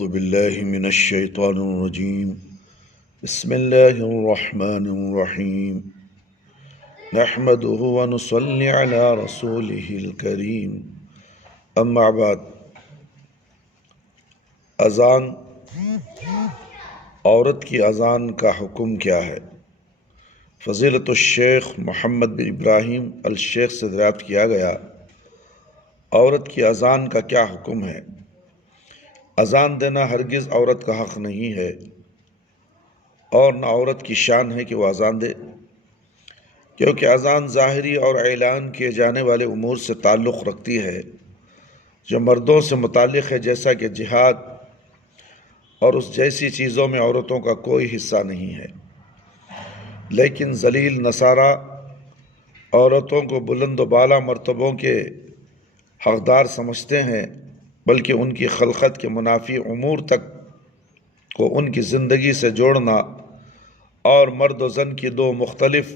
أعوذ بالله من الشيطان الرجيم بسم الله الرحمن الرحيم نحمده ونصلي على رسوله الكريم أما بعد اذان عورت کی اذان کا حکم کیا ہے؟ فضیلت الشیخ محمد بن ابراہیم الشیخ سے دریافت کیا گیا، عورت کی اذان کا کیا حکم ہے؟ اذان دینا ہرگز عورت کا حق نہیں ہے، اور نہ عورت کی شان ہے کہ وہ اذان دے، کیونکہ اذان ظاہری اور اعلان کیے جانے والے امور سے تعلق رکھتی ہے جو مردوں سے متعلق ہے، جیسا کہ جہاد اور اس جیسی چیزوں میں عورتوں کا کوئی حصہ نہیں ہے۔ لیکن ذلیل نصارہ عورتوں کو بلند و بالا مرتبوں کے حقدار سمجھتے ہیں، بلکہ ان کی خلقت کے منافی امور تک کو ان کی زندگی سے جوڑنا اور مرد و زن کی دو مختلف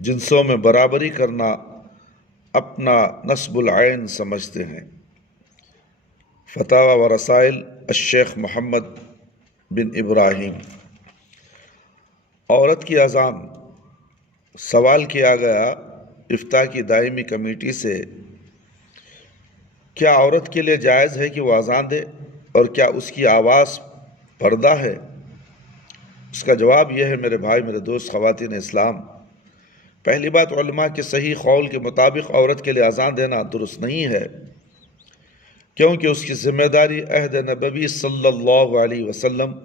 جنسوں میں برابری کرنا اپنا نصب العین سمجھتے ہیں۔ فتاوی و رسائل الشیخ محمد بن ابراہیم۔ عورت کی اذان۔ سوال کیا گیا افتاء کی دائمی کمیٹی سے، کیا عورت کے لیے جائز ہے کہ وہ اذان دے، اور کیا اس کی آواز پردہ ہے؟ اس کا جواب یہ ہے، میرے بھائی، میرے دوست، خواتین اسلام، پہلی بات، علماء کے صحیح قول کے مطابق عورت کے لیے اذان دینا درست نہیں ہے، کیونکہ اس کی ذمہ داری عہد نبوی صلی اللہ علیہ وسلم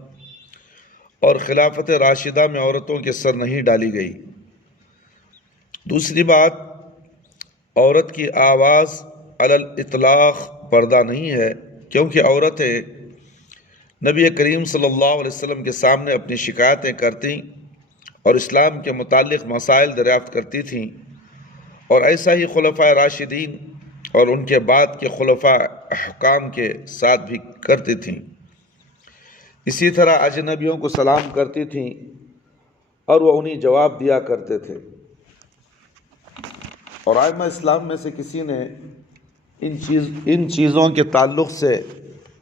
اور خلافت راشدہ میں عورتوں کے سر نہیں ڈالی گئی۔ دوسری بات، عورت کی آواز علی الاطلاق پردہ نہیں ہے، کیونکہ عورتیں نبی کریم صلی اللہ علیہ وسلم کے سامنے اپنی شکایتیں کرتیں اور اسلام کے متعلق مسائل دریافت کرتی تھیں، اور ایسا ہی خلفائے راشدین اور ان کے بعد کے خلفاء احکام کے ساتھ بھی کرتی تھیں۔ اسی طرح اجنبیوں کو سلام کرتی تھیں اور وہ انہیں جواب دیا کرتے تھے، اور ائمہ اسلام میں سے کسی نے ان چیزوں کے تعلق سے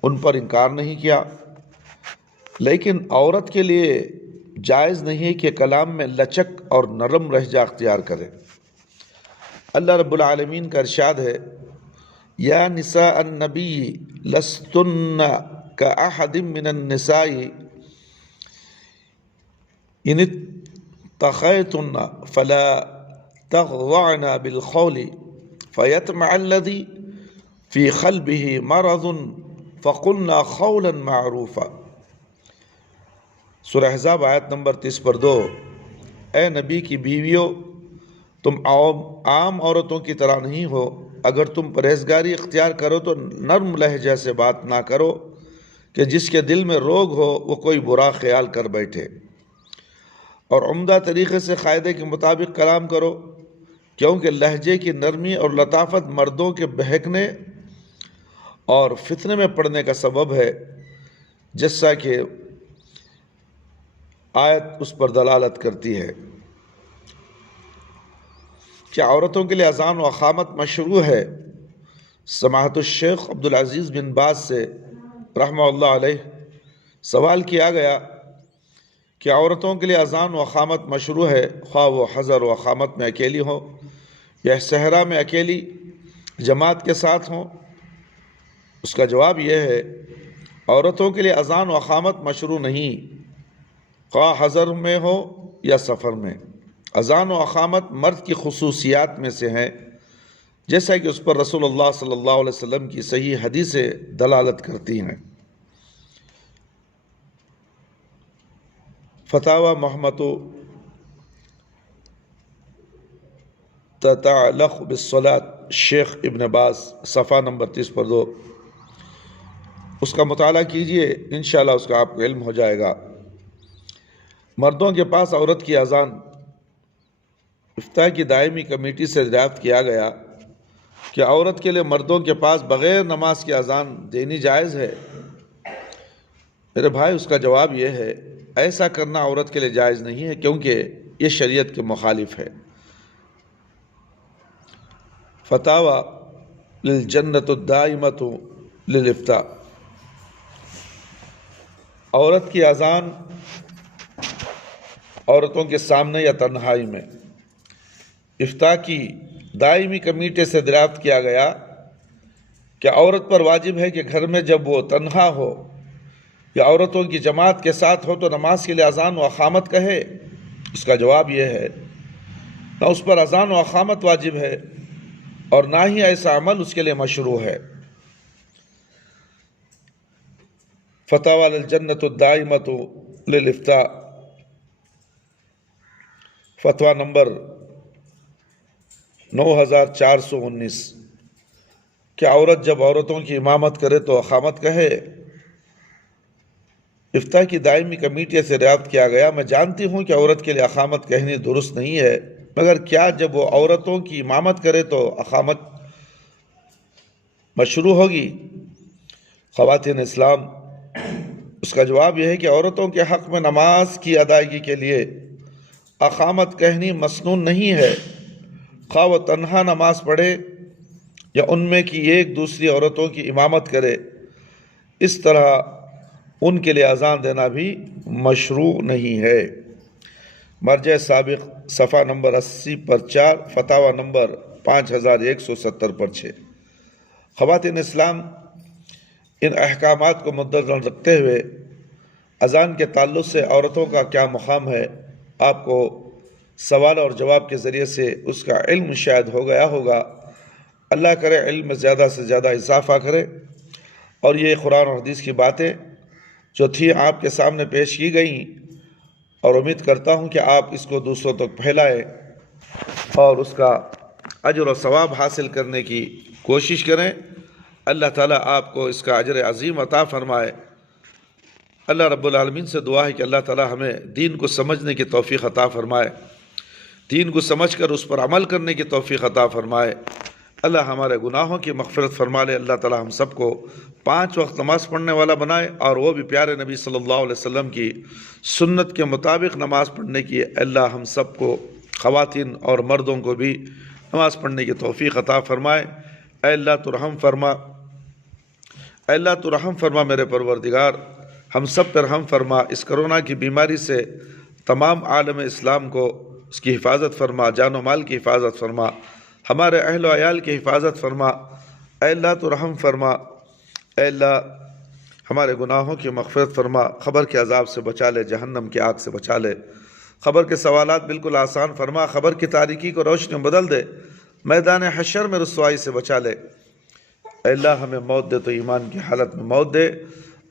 ان پر انکار نہیں کیا۔ لیکن عورت کے لیے جائز نہیں کہ کلام میں لچک اور نرم لہجہ اختیار کرے۔ اللہ رب العالمین کا ارشاد ہے، یا نساء النبی لستن کاحد من النساء ان اتقیتن فلا تخضعن بالقول فیطمع الذی فی قلبہ مرض فقلنا قولا معروفا۔ سورہ احزاب آیت نمبر 30/2۔ اے نبی کی بیویوں، تم عام عورتوں کی طرح نہیں ہو، اگر تم پرہیزگاری اختیار کرو تو نرم لہجہ سے بات نہ کرو کہ جس کے دل میں روگ ہو وہ کوئی برا خیال کر بیٹھے، اور عمدہ طریقے سے قاعدے کے مطابق کلام کرو، کیونکہ لہجے کی نرمی اور لطافت مردوں کے بہکنے اور فتنے میں پڑنے کا سبب ہے، جیسا کہ آیت اس پر دلالت کرتی ہے۔ کیا عورتوں کے لیے اذان و اقامت مشروع ہے؟ سماحت الشیخ عبدالعزیز بن باز سے رحمہ اللہ علیہ سوال کیا گیا کہ عورتوں کے لیے اذان و اقامت مشروع ہے، خواہ وہ حضر و اقامت میں اکیلی ہو یا صحرا میں اکیلی جماعت کے ساتھ ہوں۔ اس کا جواب یہ ہے، عورتوں کے لیے اذان و اقامت مشروع نہیں، خواہ حضر میں ہو یا سفر میں۔ اذان و اقامت مرد کی خصوصیات میں سے ہیں، جیسا کہ اس پر رسول اللہ صلی اللہ علیہ وسلم کی صحیح حدیثیں دلالت کرتی ہیں۔ فتاوی محمد تتعلق بالصلاة شیخ ابن باز، صفحہ نمبر 30/2۔ اس کا مطالعہ کیجئے، انشاءاللہ اس کا آپ کو علم ہو جائے گا۔ مردوں کے پاس عورت کی اذان۔ افتاء کی دائمی کمیٹی سے دریافت کیا گیا کہ عورت کے لیے مردوں کے پاس بغیر نماز کی اذان دینی جائز ہے؟ میرے بھائی، اس کا جواب یہ ہے، ایسا کرنا عورت کے لیے جائز نہیں ہے، کیونکہ یہ شریعت کے مخالف ہے۔ فتاوی للجنۃ الدائمۃ للافتاء۔ عورت کی اذان عورتوں کے سامنے یا تنہائی میں۔ افتاء کی دائمی کمیٹی سے دریافت کیا گیا کہ عورت پر واجب ہے کہ گھر میں جب وہ تنہا ہو یا عورتوں کی جماعت کے ساتھ ہو تو نماز کے لیے اذان و اقامت کہے؟ اس کا جواب یہ ہے، نہ اس پر اذان و اقامت واجب ہے اور نہ ہی ایسا عمل اس کے لیے مشروع ہے۔ فتاوی الجنۃ الدائمۃ للافتاء، فتویٰ نمبر 9419 کہ عورت جب عورتوں کی امامت کرے تو اقامت کہے؟ افتاء کی دائمی کمیٹی سے دریافت کیا گیا، میں جانتی ہوں کہ عورت کے لیے اقامت کہنی درست نہیں ہے، مگر کیا جب وہ عورتوں کی امامت کرے تو اقامت مشروع ہوگی؟ خواتین اسلام، اس کا جواب یہ ہے کہ عورتوں کے حق میں نماز کی ادائیگی کے لیے اقامت کہنی مسنون نہیں ہے، خواہ وہ تنہا نماز پڑھے یا ان میں کی ایک دوسری عورتوں کی امامت کرے، اس طرح ان کے لیے اذان دینا بھی مشروع نہیں ہے۔ مرجع سابق صفحہ نمبر 80 پر 4، فتاوی نمبر 5170 پر 6۔ خواتین اسلام، ان احکامات کو مدنظر رکھتے ہوئے اذان کے تعلق سے عورتوں کا کیا مقام ہے، آپ کو سوال اور جواب کے ذریعے سے اس کا علم شاید ہو گیا ہوگا۔ اللہ کرے علم میں زیادہ سے زیادہ اضافہ کرے، اور یہ قرآن اور حدیث کی باتیں جو تھی آپ کے سامنے پیش کی گئیں، اور امید کرتا ہوں کہ آپ اس کو دوسروں تک پھیلائیں اور اس کا اجر و ثواب حاصل کرنے کی کوشش کریں۔ اللہ تعالیٰ آپ کو اس کا اجر عظیم عطا فرمائے۔ اللہ رب العالمین سے دعا ہے کہ اللہ تعالیٰ ہمیں دین کو سمجھنے کی توفیق عطا فرمائے، دین کو سمجھ کر اس پر عمل کرنے کی توفیق عطا فرمائے۔ اللہ ہمارے گناہوں کی مغفرت فرما لے۔ اللہ تعالیٰ ہم سب کو 5 وقت نماز پڑھنے والا بنائے، اور وہ بھی پیارے نبی صلی اللہ علیہ وسلم کی سنت کے مطابق نماز پڑھنے کی اللہ ہم سب کو، خواتین اور مردوں کو بھی نماز پڑھنے کی توفیق عطا فرمائے۔ اے اللہ تو رحم فرما، اے اللہ تو رحم فرما میرے پروردگار، ہم سب پر رحم فرما۔ اس کرونا کی بیماری سے تمام عالم اسلام کو اس کی حفاظت فرما، جان و مال کی حفاظت فرما، ہمارے اہل و عیال کی حفاظت فرما۔ اے اللہ تو رحم فرما، اے اللہ ہمارے گناہوں کی مغفرت فرما، قبر کے عذاب سے بچا لے، جہنم کی آگ سے بچا لے، قبر کے سوالات بالکل آسان فرما، قبر کی تاریکی کو روشنی میں بدل دے، میدان حشر میں رسوائی سے بچا لے۔ اے اللہ ہمیں موت دے تو ایمان کی حالت میں موت دے،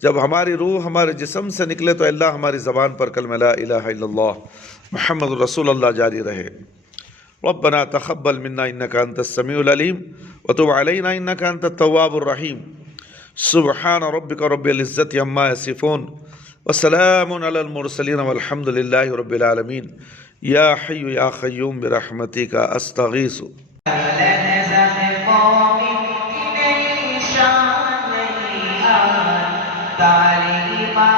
جب ہماری روح ہمارے جسم سے نکلے تو اللہ ہماری زبان پر کلمہ لا الہ الا اللہ محمد رسول اللہ جاری رہے۔ ربنا تقبل منا انك انت السميع العليم وتب علينا انك انت التواب الرحيم۔ سبحان ربك رب العزة عما يصفون وسلام على المرسلين والحمد لله رب العالمين۔ يا حي يا قيوم برحمتك استغيث۔ تعليما